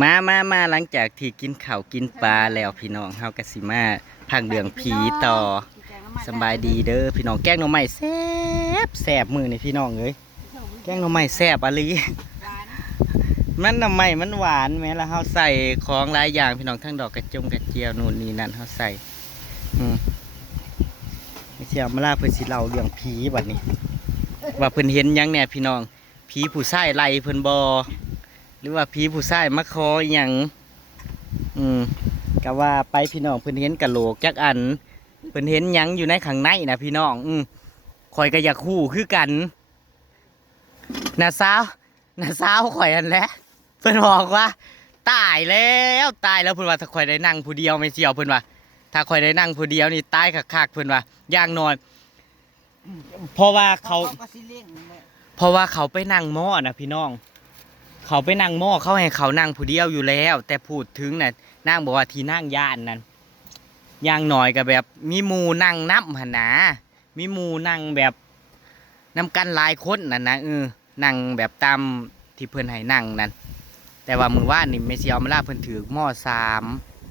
มาหลังจากที่กินข้าวกินปลาแล้วพี่น้องเฮาก็สิมาพังเรื่องผีต่อสบายดีเด้อพี่น้องแกงหน่อไม้แซ่บมื้อนี่พี่น้องเอ้ยแกงหน่อไม้แซ่บอะลีมันหน่อไม้มันหวานแม้แล้วเฮาใส่ของหลายอย่างพี่น้องทั้งดอกกระเจียวนู่นนี่นั่นเฮาใส่ไม่เชื่อมาล่าเพิ่นสิเล่าเรื่องผีบัดนี้ว่าเพิ่นเห็นหยังแน่พี่น้องผีผู้ชายไล่เพิ่นบ่หรือว่าผีผู้ชายมาคอหยังก็ว่าไปพี่น้องเพิ่นเห็นกะโหลกจักอันเพิ่นเห็นหยังอยู่ในข้างในนะพี่น้องข่อยก็อยากฮู้คือกันน้าสาวข่อยอันแหละเพิ่นบอกว่าตายแล้วเพิ่นว่าถ้าข่อยได้นั่งผู้เดียวไม่เสี่ยวเพิ่นว่าถ้าข่อยได้นั่งผู้เดียวนี่ตายคักๆเพิ่นว่าอย่างน้อยเพราะว่าเขาไปนั่งหม้อนะพี่น้องเขาไปนั่งหม้อเขาให้เขานั่งผู้เดียวอยู่แล้วแต่พูดถึงน่ะนั่งบอกว่าที่นั่งย่านนั้นย่างหน่อยกับแบบมีหมู่นั่งนับหันนะมีหมู่นั่งแบบนำกันหลายคนนั่นนะนั่งแบบตามที่เพิ่นให้นั่งนั่นแต่ว่ามือว่านนี่ไม่เสียวมาล่าเพิ่นถือหม้อ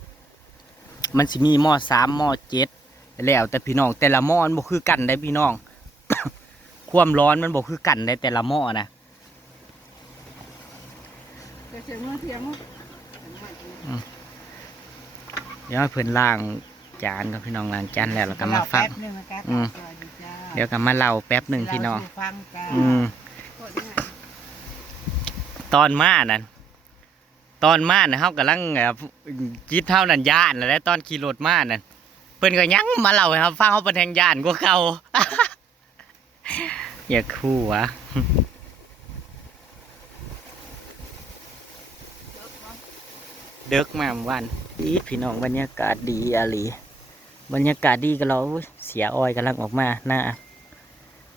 3มันสิมีหม้อ3หม้อ7แล้วแต่พี่น้องแต่ละหม้อมันบ่คือกันได้พี่น้อง ความร้อนมันบ่คือกันได้แต่ละหม้อนะเดี๋ยวเพิ่นล้างจานกับพี่น้องล้างจานแล้วก็มาฟังเดี๋ยวก็มาเล่าแป๊บหนึ่งพี่น้องตอนมานั่นเขากำลังจิตเท่านั้นย่านแล้วตอนขี่รถมานั่นเพิ่นก็ยังมาเล่าให้เขาฟังเขาเป็นแทงย่านกว่าเขา อย่าคู่วะเด็กมาวันดีพี่น้องบรรยากาศดีอะไรบรรยากาศดีกับเราเสียอ้อยกำลังออกมาหน้า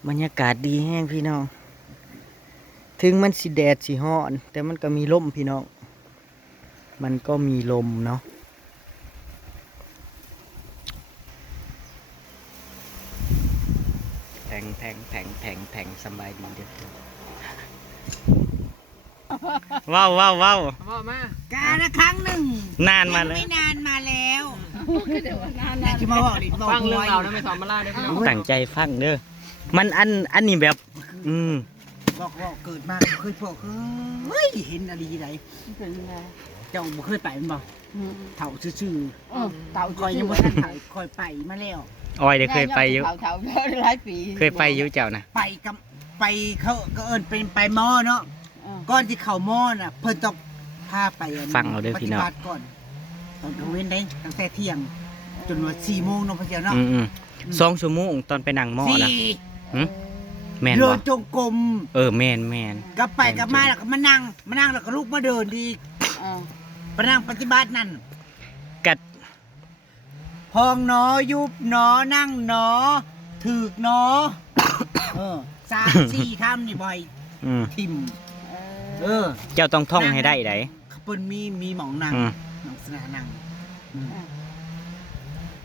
บรรยากาศดีแห้งพี่น้องถึงมันสิแดดสิฮ้อนแต่มันก็มีลมพี่น้องมันก็มีลมเนาะแผงสบายดีเด้อว้าวมากาละครั้งหนึ่งนานมาแล้วไม่นานมาแล้วที่มาบอกฟังเรื่องเราวไม่สอนมาล่าได้พี่น้องตั้งใจฟังเด้อมันอันนี้แบบบอกเกิดมาเคยบอกเฮ้ยเห็นอะไรไหนเจ้าบ่เคยไปมันบ่เถ่าซื่อเต่าคอยยังบ่ทันถ่ายคอยไปมาแล้วอ้อยเดี๋ยวเคยไปอยู่เถ่าหลายปีเคยไปอยู่เจ้านะไปเขาก็เอิ้นเป็นไปหม้อเนาะก่อนที่เข้าหม้อน่ะเพิ่นต้องพาไปฟังเอาเด้อพี่น้องก่อนตอนกลางเว้นได้ตั้งแต่เที่ยงจนว่า4 โมงเนาะพี่เนาะ2 ชั่วโมงตอนไปนั่งหม้อนะแม่นบ่เดินจงกรมแม่นกลับไปกลับมาแล้วก็มานั่งแล้วก็ลุกมาเดินดีไปนั่งปฏิบัตินั่นกัดพองหนอยุบหนอนั่งหนอถึกหนอ3-4 คำนี่บ่อยทิมเจ้าต้องท่องให้ได้ไดเพิ่นมีหม่องนั่งสนานั่ง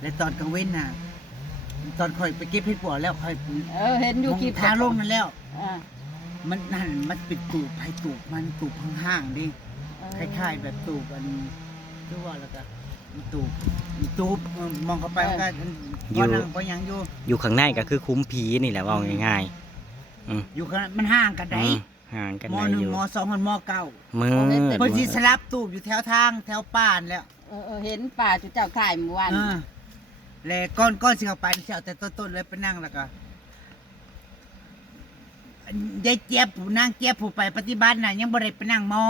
และตอนกลางเว้นน่ะตอนค่อยไปเก็บเห็ดปัวแล้วค่อยเห็นอยู่กี่ทางลงนั่นแล้วมันนั่นมันเป็นตูบให้ตูบมันตูบห่างๆดิคล้ายๆแบบตูบอันคือว่าแล้วก็ตูบมองเข้าไปมันก็นั่งก็ยังอยู่ข้างในก็คือคุ้มผีนี่แหละว่าง่ายๆอยู่ข้างมันห่างกันได้ห่างกันม.1 ม.2 ม.9มือเพิ่นสิสลับตูบอยู่แถวทางแถวป่านแล้วเห็นป่าจุเจ้าถ่ายเมื่อวานแล้วก้อนสิเข้าไปเสียวแต่ต้นๆเลยไปนั่งแล้วก็ยายเจี๊ยบผู้นั่งเจี๊ยบผู้ไปปฏิบัติน่ะยังบ่ได้ไปนั่งมอ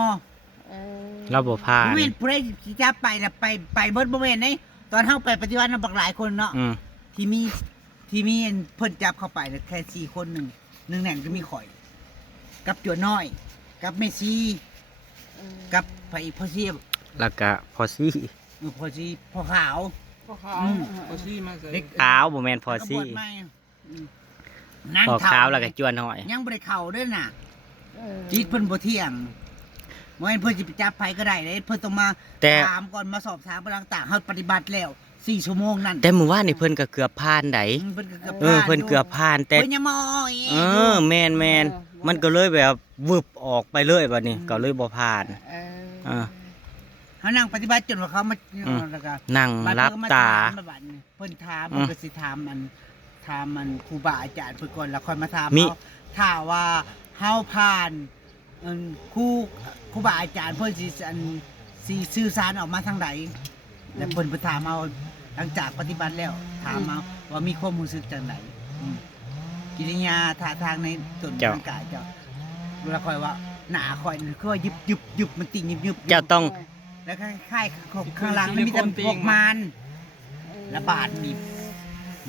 เราบ่พาบ่แม่นผู้ใดสิจับไปน่ะไปเบิดบ่แม่นเด้ตอนเฮาไปปฏิบัติน่ะบักหลายคนเนาะที่มีเพิ่นจับเข้าไปน่ะแค่4 คนหนึ่งนั่นก็มีข่อยกับจั่วน้อยกับเมซี่กับไผพ่อซี่แล้วก็พอซี่พ่อขาวพอซี่มาเด็กขาวบ่แม่นพอซี่พอขาวแล้วก็จั่วน้อยยังบ่ได้เข้าเด้อน่ะจิตเพิ่นบ่เที่ยงบ่แม่นเพิ่นสิไปจับไผก็ได้เด้เพิ่นต้องมาถามก่อนมาสอบถามต่างๆเฮาปฏิบัติแล้ว4 ชั่วโมงนั่นแต่มื้อวานนี่เพิ่นก็เกือบผ่านไดเพิ่นเกือบผ่านแต่เพิ่นยังมอแม่นมันก็เลยแบบวึบออกไปเลยบัดนี้ก็เลยบ่ผ่าน เขานั่งปฏิบัติจนว่าเขามาแล้วก็ นั่งรับตา เพิ่นถามเพิ่นก็สิถามมันครูบาอาจารย์เพิ่นก่อนแล้วค่อยมาถาม มิ เขาถ้าว่าเฮาผ่านครูบาอาจารย์เพิ่นสิสื่อสารออกมาทางใดแล้วเพิ่นไปถามเอาหลังจากปฏิบัติแล้วถามเอาว่ามีความรู้สึกจังไดกิริยาท่าทางในส่วนร่างกายเจ้าแล้วค่อยว่าหน้าค่อยคือว่ายึบมันติยึบ เจ้าต้อง แล้วก็ค่ายของข้างหลังมันมีแต่พวกมันระบาดนี่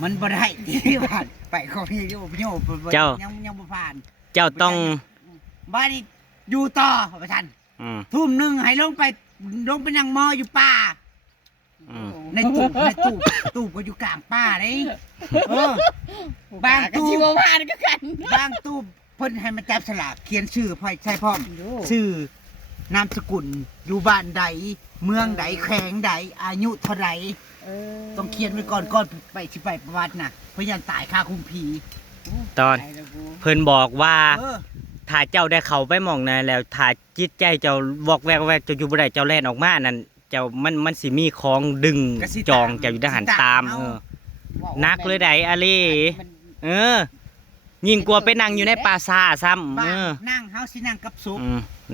มันบ่ได้ที่ผ่านไปเขาพี่โยยังบ่ผ่าน เจ้าต้อง บ้านนี้อยู่ต่อประชัน ทุ่มหนึ่งให้ลงไปนั่งมออยู่ป่าในตูบก็อยู่กลางป่าเลยบางตูบผ่านก็กันบางตูบเพิ่นให้มาจับฉลากเขียนชื่อพ่อใช่พร้อมชื่อนามสกุลอยู่บ้านใดเมืองใดแขวงใดอายุเท่าไหร่ต้องเขียนไว้ก่อนไปสิไปประวัติน่ะเพื่อยันตายคาคุมผี ตอนเพิ่นบอกว่าถ้าเจ้าได้เข้าไปหม่องนั้นแล้วถ้าจิตใจเจ้าวอกแวกเจ้าอยู่บ่ได้เจ้าแล่นออกมานั่นเจ้ามันสิมีของดึงจองเจ้าอยู่ทหารตามนักเลยใดอะลียิ่งกลัวไปนั่งอยู่ในป่าซ่าซ้ำนั่งเฮาสินั่งกับศพ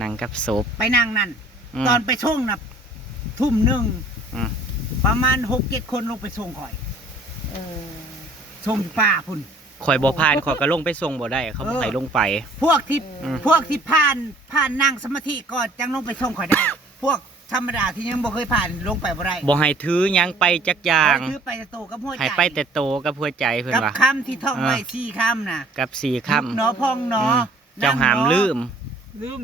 นั่งกับศพไปนั่งนั่นตอนไปส่งน่ะทุ่มหนึ่งประมาณ 6-7 คนลงไปส่งข่อยส่งป่าพุ่นข่อยบ่ผ่านข่อยก็ลงไปส่งบ่ได้เขาบ่ให้ลงไปพวกที่ผ่านนั่งสมาธิก่อนจังลงไปส่งข่อยได้ พวกธรรมดาที่ยังบ่เคยผ่านลงไปบ่ได้บ่ให้ถือหยังไปจักอย่างถือไปแต่โตกับหัวใจให้ไปแต่โตกับหัวใจเพิ่นว่ากับคำที่ท่องไว้4 คำน่ะกับ4 คำเนาะพองเนาะเจ้าห้ามลืม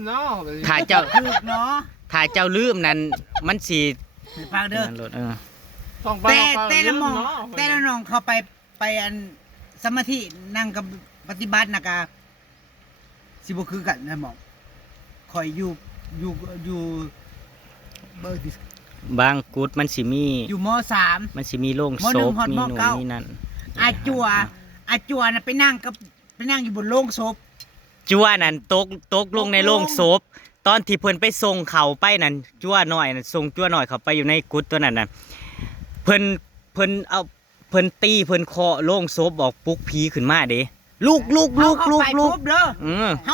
เนาะถ้าเจ้าเนาะถ้าเจ้าลืมนั้นมันสิฟังเด้อแต่ละน้องเข้าไปอันสมาธินั่งกับปฏิบัตินะกะสิบ่คือกันนะหมอคอยอยู่บางกุดมันสิมีอยู่ม.3มันสิมีโรงศพมีโน่นนี่นั่นอาจัวน่ะไปนั่งอยู่บนโรงศพจั่วนั่นตกลงในโรงศพตอนที่เพิ่นไปส่งเขาไปนั่นจั่วน้อยนั่นส่งจั่วน้อยเข้าไปอยู่ในกุดตัวนั้นน่ะเพิ่นตีเพิ่นเคาะโล่งศพบอกปลุกผีขึ้นมาเด้ลูก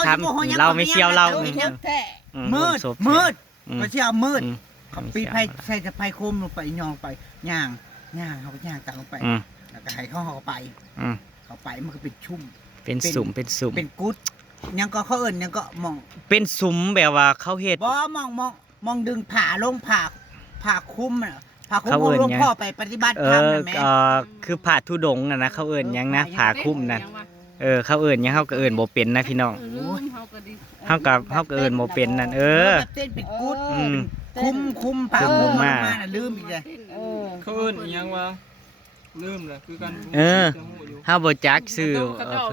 ทำเราไม่เชี่ยวเรามืดก็เชี่ยวมืดเขาปีไผ่ใส่จะไผ่โคมลงไปย่องไปย่างเขาก็ย่างตามลงไปแล้วก็ให้เขาไปมันก็เป็นชุ่มเป็นสุ่มเป็นกุดยังก็เขาเอิ้นยังก็มองเป็นสุ่มแบบว่าเขาเฮ็ดบ่มองดึงผ่าลงผ่าคุ้มเขาหลวงพ่อไปปฏิบัติธรรมนั่นแหมคือผ่าธุดงค์น่ะนะเขาเอิ้นหยังนะผ่าคุ้มนั่นเขาเอิ้นหยังเฮาก็เอิ้นบ่เป็นนะพี่น้องเฮาก็เอิ้นบ่เป็นนั่นเต้นเป็นกุดคุ้มผ่าคุ้มมาน่ะลืมอีกเลยเขาเอิ้นอีหยังวะลืมเลยคือกันเฮาบ่จักชื่อ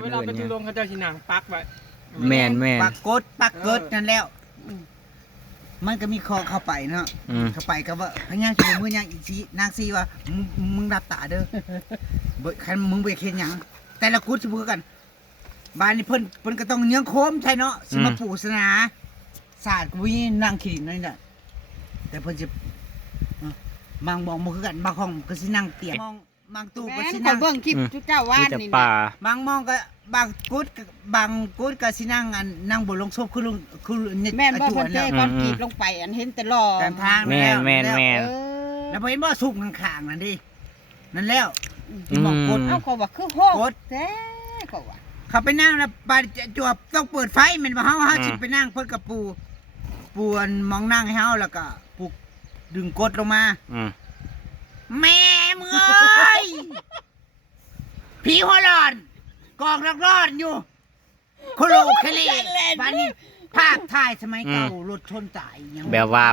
เวลาไปธุดงค์เขาเจ้าสินั่งปักไว้แม่นปักกดนั่นแล้วมันก็มีคอเข้าไปเนาะเข้าไปก็ว่าพญาสิมือยังอีสีนางซีว่ามึงรับตาเด้อคันมึงไปเฮ็ดหยังแต่ละกุดสิบ่คือกันบ้านนี้เพิ่นก็ต้องเนื้อโคมใช่เนาะสิมาปูศาสนาศาสตร์กูนี่นั่งคิดนั่นน่ะแต่เพิ่นสิบางบ่คือกันบางห้องก็สินั่งเตียงบางตู้ก็สินั่งเบิ่งคลิปเจ้าวาดนี่บางมองก็บางกุดก็สินั่งบนลงศพคือแม่นบ่เพิ่นเทก้อนกีบลงไปอันเห็นแต่รอตามทางแม่นแล้วบ่เห็นบ่สุกข้างๆนั่นดินั่นแล้วที่มองกดเอ้าก็ว่าคือโหดแท้ก็ว่าเขาไปนั่งแล้วบาดจวบต้องเปิดไฟแม่นบ่เฮาสิไปนั่งเพิ่นกับปูนมองนั่งให้เฮาแล้วก็ปูดึงกดลงมาแม่มึงเอ้ยผีหัวร้อนกองร้อนอยู่โคโลเคลีบ้านนี้ภาพถ่ายสมัยเก่ารถชนตายยังแบบว่า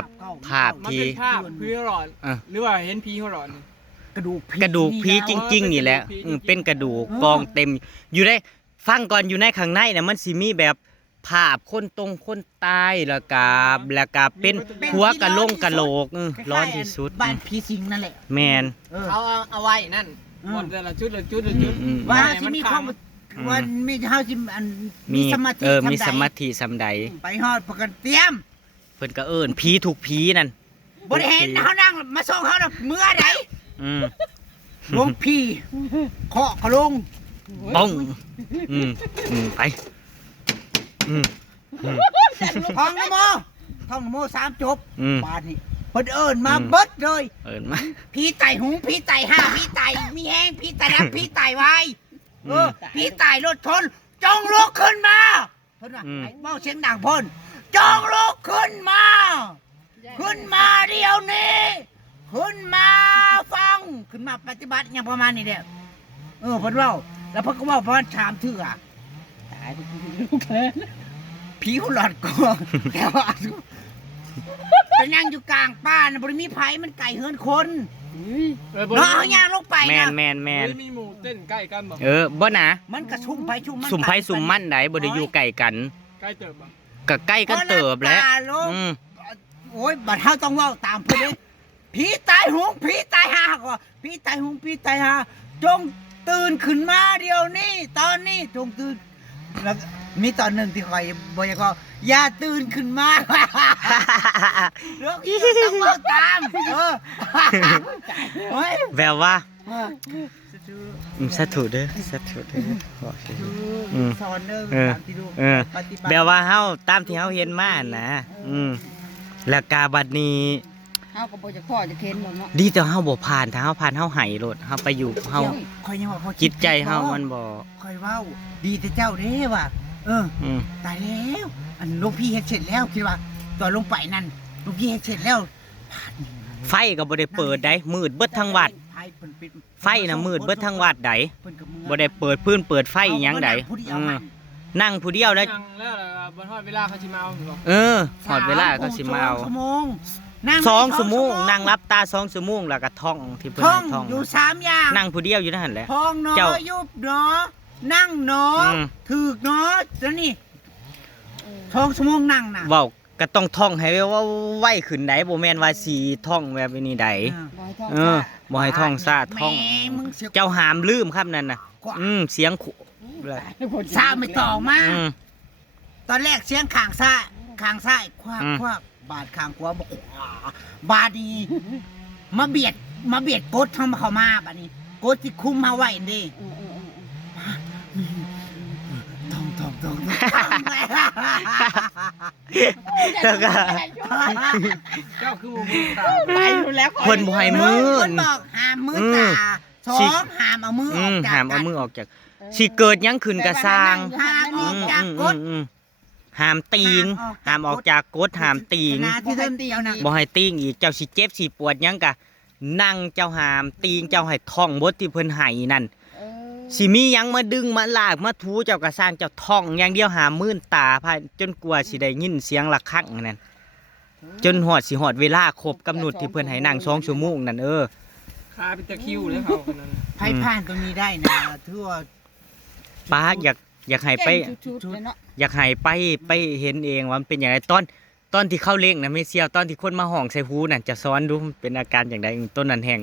ภาพที่ภาพผีหัวร้อนหรือว่าเห็นผีหัวร้อนกระดูกผีจริงๆนี่แหละเป็นกระดูกกองเต็มอยู่ได้ฟังก่อนอยู่ในข้างในน่ะมันสิมีแบบภาพคนตายแล้วก็เป็นหัวกะโหลกร้อนที่สุดบ้านผีสิงนั่นแหละแม่นเขาเอาไว้นั่นหมดแต่ละชุดว่าสิมีความวันมีเฮาสิมีสมาธิสำใดไปฮอดประกันเตรียมเพิ่นก็เอิ้นผีถูกผีนั่น บ่ได้เห็นเขานั่งมาส่งเขาน่ะเมื่อไหร่ อืม หลวงพี่เคาะกระลง ป้องไปอืม ท่องนะโมท่องนะโม3จบ อืม บาดนี้เพิ่นเอิ้นมาเบิดเลย เอินมา พี่ไต่หุงพี่ไต่ห้าพี่ไต่มีแห้งพี่ไต่รับพี่ไต่ไว้พี่ไต่รถชนจงลุกขึ้นมาเพิ่นว่าไอ้เว้าเสียงดังพ่นจงลุกขึ้นมา ขึ้นมาเดี๋ยวนี้ขึ้นมาฟังขึ้นมาปฏิบัติอย่างประมาณนี้เด้อเพิ่นเว้าแล้วเพิ่นก็เว้าประมาณ3เทื่อ ตายไปลูกแค่ ผีหัวหลอดกลัวแต่ว่าไปนั่งอยู่กลางป่านะบ่ได้มีไผมันไก่เฮือนคนเนาะเอาย่างลงไป แม นะ นแมนแมน มีหมูเต้นใกล้กันบ่ บ่นะ มันกระชุ่มไผชุ่มมัน สุ่มไผสุ่มมั่นไหนบ่ได้อยู่ไก่กัน ใกล้เติบบ่ ก็ใกล้กันเติบแล้ว อืม โอ้ยบัดเฮาต้องเว้าตามเพิ่นเด้ผีตายหุงผีตายหาก็ผีตายหุงผีตายหาจงตื่นขึ้นมาเดี๋ยวนี้ตอนนี้จงตื่นแล้วมีตอนหนึงที่ข่อยบ่อยากก็อย่าตื่นขึ้นมา เรื่องอีกต้องเว้าตามเฮ้ย แววว่าสาธุเด้อสาธุเด้อบอกสิ สอนเด้อ เออ ตามที่ดู เออ ปฏิบัติ แปลว่าเฮาตามที่เฮาเห็นมานะแล้วกาบัดนี้ เฮาก็บ่จะพ่อจะเค้นบ่เนาะ ดีแต่เฮาบ่ผ่านถ้าเฮาผ่านเฮาไหโลดเฮาไปอยู่เฮา คอยยังว่าพอ จิตใจเฮามันบ่ คอยเว้าดีแต่เจ้าเด้ว่ะอืม ตายแล้วอันหลูกพี่เฮ็ดเสร็จแล้วคิดว่าตอนลงไปนั่นหลูกพี่เฮ็ดเสร็จแล้ว ไฟก็บ่ได้เปิดได้มืดเบิดทั้งวัด ไฟเพิ่นปิด ไฟน่ะมืดเบิดทั้งวัดใด เพิ่นก็มือ บ่ได้เปิดพื้นเปิดไฟอิหยังใด ผู้เดียวมัน นั่งผู้เดียวแล้ว ยังแล้วบ่ฮอดเวลาเขาสิมาเอาบ่ หอดเวลาเขาสิมาเอา 2 ชั่วโมงนั่ง 2 ชั่วโมงนั่งรับตา2 ชั่วโมงแล้วก็ท่องที่เพิ่น ท่อง ให้ท่อง อยู่3อย่าง นั่งผู้เดียวอยู่นั่นแหละ ท่องเนาะ เจ้า ยุบเนาะนั่งเนาะ อืม ถูกเนาะแล้วนี่2 ชั่วโมงนั่งน่ะ เว้าก็ต้องท่องให้ว่าไวขึ้นได้บ่แม่นว่าสิท่องแบบนี้ใด บ่ให้ท้อง เออบ่ให้ท่องซาท่อง แม่มึงเสีย เจ้าหามลืมครับนั่นน่ะ เสียงขุ ซาไม่ต่อมา อืม ตอนแรกเสียงข้างซ้ายควัก อืม ควักบาดข้างขวาบอกบาดนี้มาเบียดกดเข้ามาบาดนี้กดที่คุมมาไว้นี่ท่อง แล้วก็ เจ้าคือบ่มีตา ไปอยู่แล้ว เพิ่นบ่ให้มือ คนบอกห้ามมือตาสองห้ามเอามือออกจาก หามเอามือออกจากสิเกิดหยังขึ้นก็สร้าง ห้ามออกจากกด หามตีงหามออกจากกดหามตีง นาที่เริ่มเดียวนะ บ่ให้ตีงอีกเจ้าสิเจ็บสิปวดหยังกะนั่งเจ้าหามตีงเจ้าให้ท่องบทที่เพิ่นให้นั่นสิมีหยังมาดึงมาลากมาถูเจ้าก็สร้างเจ้าท่องอย่างเดียวหามมื่นตาพาจนกว่าสิได้ยินเสียงระฆังนั่นจนฮอดเวลาครบกำหนดที่เพิ่นให้นั่ง2 ชั่วโมงนั่นขาเป็นตะคริวเลยเขาคนนั้น ไพ่ผ่านตรงนี้ได้นะทั่ว ป้าอยากให้ไป ชุดๆเลยเนาะ อยากให้ไปเห็นเองว่ามันเป็นอย่างไรตอนที่เข้าเล่งนะไม่เซียวตอนที่คนมาห้องใส่หูนั่นจะซ้อนดูมันเป็นอาการอย่างไรต้นนั้นแห่ง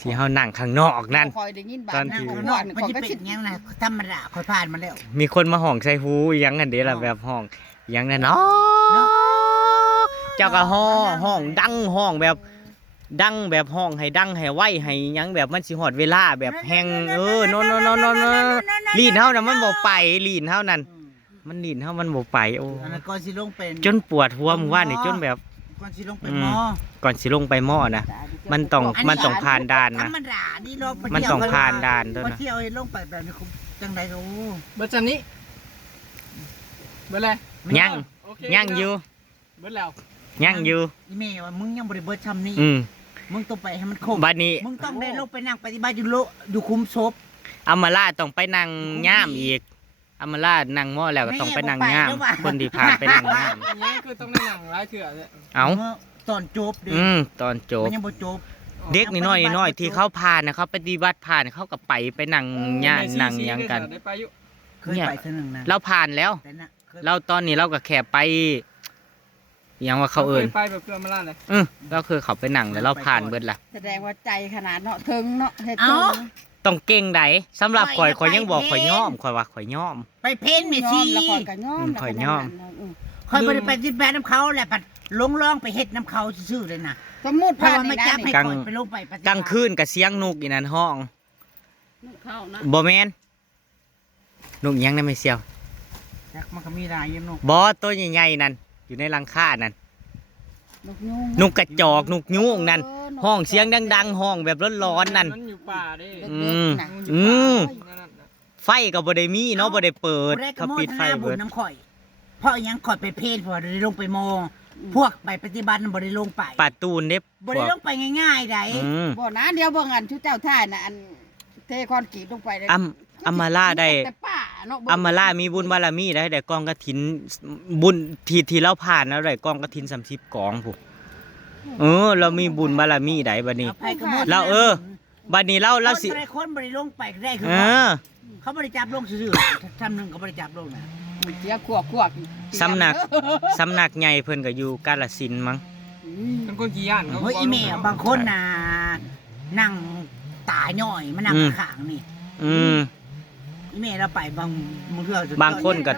ที่เฮานั่งข้างนอกนั่น คอยได้ยินบา ตอ ด นที่ ข้างนอกมันจะเป็นยังไงธรรมดาคอยผ่านมาแล้ว มีคนมาห้องใส่หูอิหยังกันเด้ล่ะแบบห้องอิหยังนั่นเนาะเจ้าก็ห้องดังห้องแบบดังแบบห้องให้ดังให้ไวให้หยังแบบมันสิฮอดเวลาแบบแฮงโนลีนเฮาน่ะมันบ่ไปลีนเฮานั่นมันลีนเฮามันบ่ไปโอ้ อันนั้นก่อนสิลงเป็น จนปวดหัวมึงว่านี่จนแบบ ก่อนสิลงเป็นหมอ ก่อนสิลงไปหม้อนะมันต้องผ่านด่าน ธร นะ รมดานี่เรา มันต้องผ่านด่านด้วย พอ นะ เที่ยวลงไปแบบนี้คุจังไดก็ เบิดจันนี้เบิดเลย ยัง โอเค ยังอยู่ เบิดแล้ว ยังอยู่ อีเมว่ามึงยังบ่ได้เบิดทำนี่ มึงต้องไปให้มันคม บัดนี้ มึงต้องได้ลงไปนั่งปฏิบัติอยู่คุมศพ อำมาลาต้องไปนั่งย่ามอีกอำมาลานั่งหม้อแล้วก็ต้องไปนั่งย่ามคนที่ผ่านไปนั่งย่าม อย่างนี้คือต้องได้หนังหลายเถื่อเลย เอ้า ตอนจบเด็ ตอนจบ มันยังบ่จบ เด็กน้อยที่เขาผ่านนะเขาปฏิบัติผ่านเขาก็ไปนั่งย่ามนั่งหยังกัน ได้ไปอยู่ เคยไปเท่านึงนะ เราผ่านแล้ว แต่น่ะเคย เราตอนนี้เราก็แค่ไปหยังว่าเขาเอิ้น ไปแบบเพื่อนมาล่าเลย เราคือเขาไปนั่งแล้วเราผ่านเบิดละ แสดงว่าใจขนาดเนาะถึงเนาะเฮ็ด เอ้า ถึง ต้องเก่งใดสำหรับข่อยยังบอกข่อยย่อมข่อยว่าข่อยย่อม ไปเพ้นเม ยอ ซี่ มละครก็ยอม ข่อยยอม คอยบ่ได้ไปที่แบน้ำเขาแหละปัดลงร้องไปเฮ็ดน้ำเขาซื่อๆเลยนะ สมมุติ เพราะ ว่า ว่าไม่ นี่ จับ นะ ให้ นี่ คอยไปลงไปปฏิบัติ กลางคืนกับเสียงนกอีนั่นห้อง เข้านะ บ่แม่นนกหยังนั่นไม่เสียว จักมันก็มีรายอยังนก บอตัวใหญ่ๆนั่นอยู่ในรังคานั่น นกยุง นกกระจอกนกยุงนั่นห้องเสียงดังๆห้องแบบร้อนๆนั่น มันอยู่ป่าเด้ อื เด็ก ม ๆน่ะ อืม นั่นน่ะ ไฟก็บ่ได้มีเนาะบ่ได้เปิด ผู้ใดก็ เขา โม ปิด ท ไฟ นาบุ เบิ ญ ด น้ำข่อย เพราะอิหยังข่อยไปเพศเพราะว่าได้ลงไปโมพวกไปปฏิบัติน่ะบ่ได้ลงไป ปาตูนเด้ บ่ได้ลงไปง่ายๆใด อืม บ่นะเดี๋ยวเบิ่งอันชุดเจ้าท่ายน่ะอันเทคอนกรีตลงไปเลย อัมมาล่าได้ แต่ป่าเนาะ อัมมาล่ามีบุญบารมีได้กองกฐินบุญที่เราผ่านแล้วได้กองกฐิน30กองพุเรามีบุญบารมีได้บัดนี้ เอาไปก็โมทนา เราบัดนี้เราสิ คนบ่ได้คนบ่ได้ลงไปก็ได้คือ เอ ว่า อ เขาบ่ได้จับลงซื่อๆทำหนึงก็บ่ได้จับลงนะ เสียขวบ สำนักใหญ่เพิ่นก็อยู่กาฬสินธุ์มั้ง เป็นคนขี้ย่านเขา เฮ้ยอีเมลบางคนน่ะนั่งตาย่อยมานั่งข้างๆนี่ อืม อีเมลเราไปบางเทื่อบ างคนก็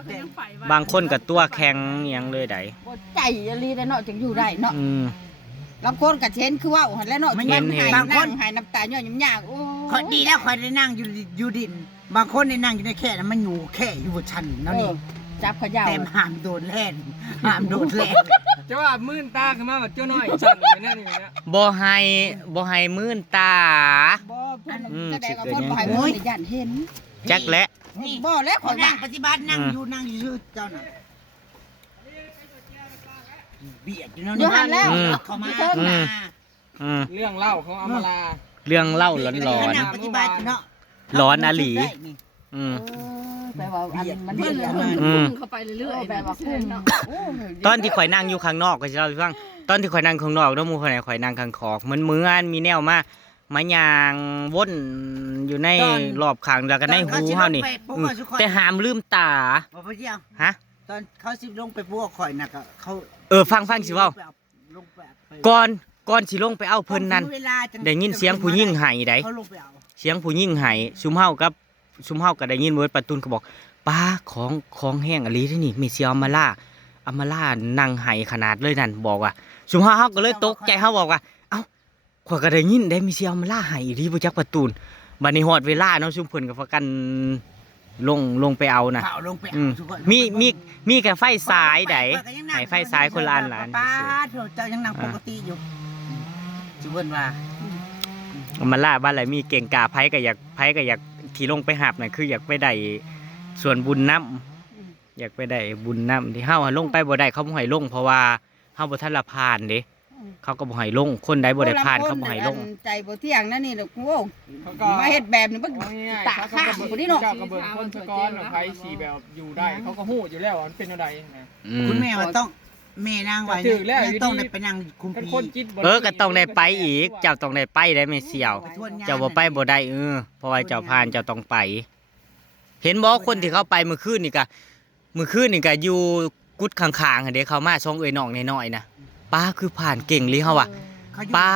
บางคนก็ตัวแข็งอิหยังเลยได้ บ่ใจอลีได้เนาะจึงอยู่ได้เนาะ อืม บางคนก็เช่นคือว่าหั่นแหล้วเนาะ เห็น บางคนหายน้ำตาย่อยยิ้มยากโอ้ คอยดีแล้วคอยได้นั่งอยู่ดิน บางคนได้นั่งอยู่ในแค่นั้นมันอยู่แค่อยู่บนชั้นนั่นนี่ จับขยาว แต่ห้ามโดนแล่นห้ามโดนแล่น จะว่ามื่นตาขึ้นมาแบบเจ้าน้อยสั่นอยู่เนี่ยนี่เนี่ย บ่ให้มื่นตา บ่เพิ่น อืม แสดงว่าเพิ่นบ่ให้เพิ่นได้ย่านเห็น จักและ นี่ บ่แล้วข่ ค อย นนั่ ว่าง ปฏิบัตินั่งอยู่นั่งอยู่เจ้าน่ะเบียดอยู่นั่น อยู่หันแล้ว เข้ามา เทิงน่ะ อืม เรื่องเล่าของอำมาลา เรื่องเล่าร้อน นั่งปฏิบัติอยู่เนาะ ๆร้อนอะหลี ได้นี่ อืม แปลว่าอันมัน เบียด เห็น เบียด อืม เข้าไปเรื่อยๆ แปลว่าคุ้มเนาะ ตอนที่ข่อยนั่งอยู่ข้างนอกก็สิเล่าให้ฟังตอนที่ข่อยนั่งข้างนอกแล้วหมู่ข่อยนั่งข้างขอกมันเหมือนมีแนวมายางวนอยู่ในรอบข้างแล้วก็ในหูเฮานี่อืมแต่ห้ามลืมตา บ่ไปเที่ยว ฮะ ตอนเขาสิลงไปพวกข่อยน่ะก็เขา ฟังสิเว้า ลงไปเอา ก่อนสิลงไปเอาเพิ่นนั่น เวลาจัง ได้ยินเสียงผู้หญิงไห้ได้ เขาลงไปเอา เสียงผู้หญิงไห้ซุมเฮาก็ได้ยินเบิดปะตุนก็บอกป้าของแห้งอะลีที่นี่มีเสียเอามาล่านั่งไห้ขนาดเลยนั่นบอกว่าซุมเฮาก็เลยตกใจเฮาบอกว่าเอ้าข่อยก็ได้ยินได้มีเสียเอามาล่าไห้อีหลีบ่จักปะตุนบัดนี้ฮอดเวลาเนาะซุมเพิ่นก็พากันลงไปเอาน่ะ เขาลงไป อื เอา ม ทุกคน มีแค่ไฟสายใดให้ไฟสายคนละอันล่ะ ป้าเถอะเจ้ายังนั่งปกติอยู่จุเพิ่นว่า เอามาล่าบ้านไหนมีเก่งกาไผก็อยากที่ลงไปหาบน่ะคืออยากไปได้ส่วนบุญน้ำอยากไปได้บุญน้ำที่เฮาลงไปบ่ได้เขาบ่ให้ลงเพราะว่าเฮาบ่ทันละผ่านเด้เขาก็บ่ให้ลงคนใดบ่ได้ผ่านเขาบ่ให้ลง ใจบ่เที่ยงนั่นนี่ดอกโว้ เขาก็ มาเฮ็ดแบบนี้มัน เอาง่าย ตา ๆเขา ข้าง ก็ บ่นี่เนาะ เจ้ากระเบิดคนสะกอนไผสีแบบอยู่ได้ เขาก็ฮู้อยู่แล้วว่ามันเป็นอะไรนะ คุณแม่ว่าต้องแม่นางไว้ ถึงแล้ว ยังต้องได้ไปนั่งคุม เป็น พี คนจิตบ่ ก็ต้องได้ไปอีก เจ้าต้องได้ไปได้ไม่เสี่ยว ไปทวนงน เจ้าบ่ไปบ่ได้เพราะว่าเจ้าผ่านเจ้าต้องไป เห็นบ่คนที่เขาไปมื้อคืนนี่ก็อยู่กุดข้างๆหั่นเด้เขามาช่องเอ้ยน้องน้อยๆนะป้าคือผ่านเก่งลิเฮาว่ะ เขาอยู่ ป้า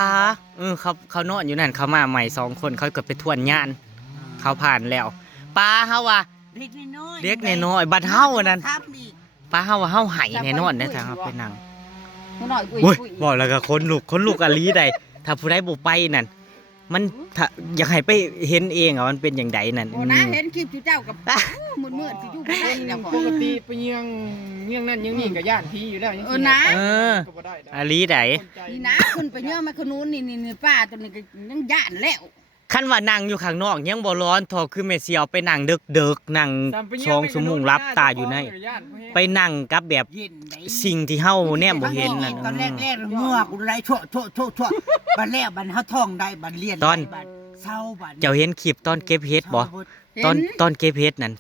เขานอนอยู่นั่นเขามาใหม่2คนเขาก็ไปทวนงาน เขาผ่านแล้วป้าเฮาว่า เด็กน้อยๆ เด็กน้อยๆบัดเฮาอันนั้น ทับอีก ป้าเฮาว่าเฮาไหแน่นอนได้อถ้าเฮาไปนั่ง ผู้น้อยกุ้ย โอ้ย กุ้ย บอกแล้วก็คนลุกอะลีได้ถ้าผู้ใดบ่ไปนั่นมันถ้าอยากให้ไปเห็นเองอ่ะมันเป็นอย่างใดนั่น โอ้นะเห็นคลิปที่เจ้ากับมืดๆสิอยู่บ่ได้แล้ว ปกติไปเยี่ยงนั่นเยี่ยงนี่ก็ย่านพี่อยู่แล้วยัง นะ เออ ก็บ่ได้นะ อะลีได นี่นะขึ้นไปเยอะมาขนู้นนี่ป้าตัวนี้ก็ยังย่านแล้ว คันว่านั่งอยู่ข้างนอกยังบ่ร้อนทอคือแม่เสียวไปนั่งเดึกๆนั่ง2ชั่วโมงรับตาอยู่ในไปนั่งกับแบบ เย็นไหน สิ่งที่เฮาแนมบ่เห็นนั่น ตอนแรกเงือกไหลชั่วบัดแล้วบัดเฮาท่องได้บัดเรียน ตอน ได้บัดเศร้าบัด เจ้าเห็นคลิปตอนเก็บเห็ดบ่ เห็น ตอนเก็บเห็ดนั่น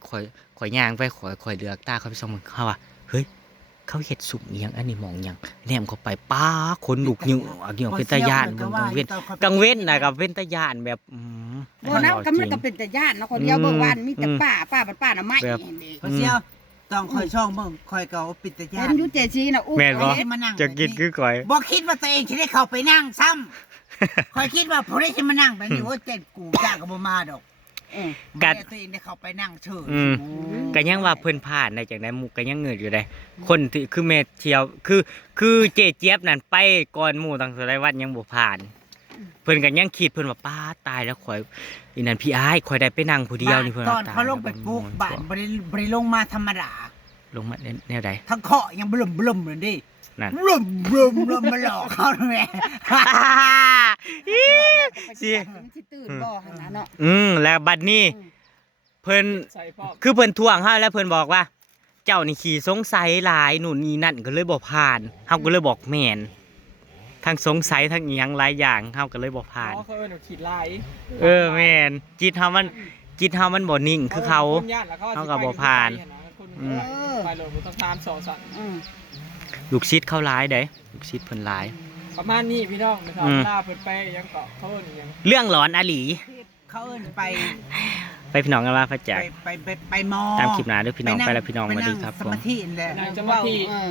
ข่อยย่างไปข่อยเลือกตาเขาไปส่องมันเขาว่าเฮ้ยเขาเฮ็ดสุกอีหยังอันนี้มองหยังแนมเข้าไปป้าขนลุกอยู่อักอยู่เป็นตาย่านเบิ่งกังเว้นน่ะก็เป็นตาย่านแบบโอ้นะก็มันก็เป็นแต่ย่านเนาะคนเดียวเบิ่งวันมีแต่ป้าน่ะไม่เห็นเอง เพราะเสียวต้องคอยช่องเบิ่งคอยก็เอาปิดตา เห็ ย่าน น อยู่เจชีน่ะอู้ แม่นบ่ ให้มานั่ง จะกินคือก่อย บ่คิดว่าตัวเองสิได้เข้าไปนั่งซ้ำคอยคิดว่าผู้ใดสิมานั่งแบบนี้โอ้เจ็ดกูจ้าก็บ่มาดอก กัด ตัวเองได้เข้าไปนั่งเฉย ก็ยังว่าเพิ่นผ่านได้จากนั้นหมู่ก็ยังเงินอยู่ได้คนที่คือแม่เที่ยวคือเจ๊เจี๊ยบนั่นไปก่อนหมู่ตั้งแต่วันยังบ่ผ่าน เพิ่นก็ยังคิดเพิ่นว่าป้าตายแล้วข่อยอีนั่นพี่อ้ายข่อยได้ไปนั่งผู้เดียวนี่เพิ่น ตอนเขาลงไปปลูกบ้านบ่ได้ลงมาธรรมดา ลงมาแนวใด ทั้งเคาะยังบลึมเหมือนดิ นั่น บลึมมาหลอกเขาแม่ สิ มันสิตื่นบ่หั่นน่ะเนาะ แล้วบัดนี้เพิ่น ใส่พ่อ คือเพิ่นทวงเฮาแล้วเพิ่นบอกว่า เจ้านี่ขี้สงสัยหลายนู่นนี่นั่นก็เลยบ่ผ่านเฮาก็เลยบอกแม่นทั้งสงสัยทั้งอีหยังหลายอย่างเฮาก็เลยบ่ผ่าน เขาเอิ้นว่าขีดลาย แม่นจิตเฮามันบ่นิ่งคือเขา คนย่านแล้วเขา เขาก็บ่ผ่าน ไปเลยบ่ต้องตามสอสัน ลูกศิษย์เขาหลายเด้ลูกศิษย์เพิ่นหลาย ประมาณนี้พี่น้องนะครับลาเพิ่นไปยังเกาะเขาเอิ้นยัง เรื่องหลอนอหลี เขาเอิ้นไป ไปพี่น้องกันว่าพระจักร ไปมอ ตามคลิปหน้าเด้อพี่น้องไปแล้วพี่น้องสวัสดีครับ ส ผม มาธินั่นแหละ นางจะมาที่